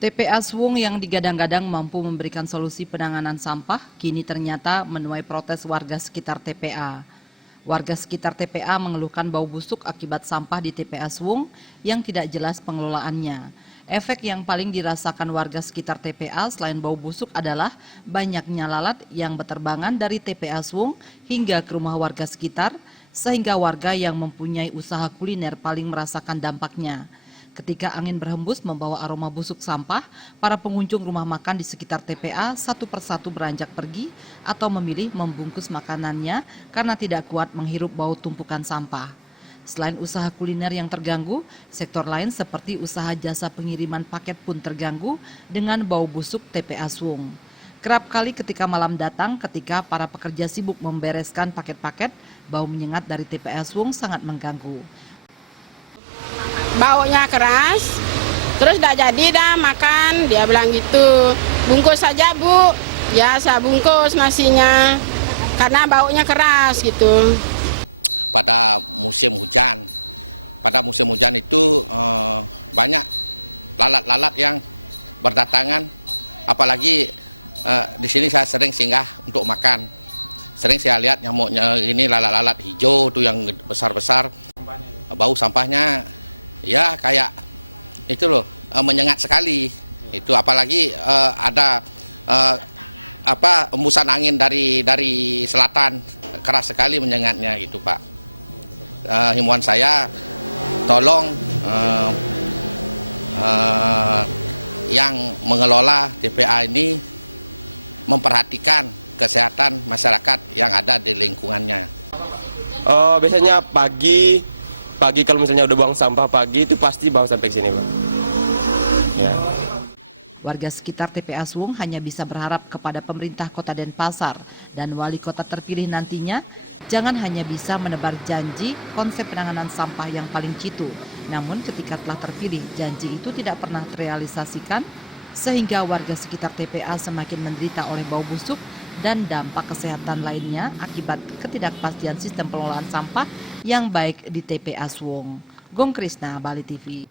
TPA Swung yang digadang-gadang mampu memberikan solusi penanganan sampah, kini ternyata menuai protes warga sekitar TPA. Warga sekitar TPA mengeluhkan bau busuk akibat sampah di TPA Swung yang tidak jelas pengelolaannya. Efek yang paling dirasakan warga sekitar TPA selain bau busuk adalah banyaknya lalat yang berterbangan dari TPA Swung hingga ke rumah warga sekitar, sehingga warga yang mempunyai usaha kuliner paling merasakan dampaknya. Ketika angin berhembus membawa aroma busuk sampah, para pengunjung rumah makan di sekitar TPA satu persatu beranjak pergi atau memilih membungkus makanannya karena tidak kuat menghirup bau tumpukan sampah. Selain usaha kuliner yang terganggu, sektor lain seperti usaha jasa pengiriman paket pun terganggu dengan bau busuk TPA Swung. Kerap kali ketika malam datang, ketika para pekerja sibuk membereskan paket-paket, bau menyengat dari TPA Swung sangat mengganggu. Pada musim hujan. Pada musim hujan itu banyak lalat-lalat yang berdatangan, apalagi di sini saya sering singgah untuk makan. Sering saya lihat nyamuknya ini lalat-lalat hijau tuh yang besar-besar. Bau sampahnya ya kayak itu loh, menyengat sekali. Itu apalagi ada embusan angin dari selatan, keras sekali menyengatnya gitu, Pak. Himbauan saya, tolong yang mengelola TPA ini memperhatikan kesehatan masyarakat yang ada di lingkungannya. Biasanya pagi kalau misalnya udah buang sampah pagi itu pasti bawa sampai ke sini, Pak. Ya. Warga sekitar TPA Swung hanya bisa berharap kepada pemerintah Kota Denpasar dan wali kota terpilih nantinya jangan hanya bisa menebar janji konsep penanganan sampah yang paling jitu. Namun ketika telah terpilih, janji itu tidak pernah terrealisasikan sehingga warga sekitar TPA semakin menderita oleh bau busuk dan dampak kesehatan lainnya akibat ketidakpastian sistem pengelolaan sampah yang baik di TPA Swung. Gong Krisna, Bali TV.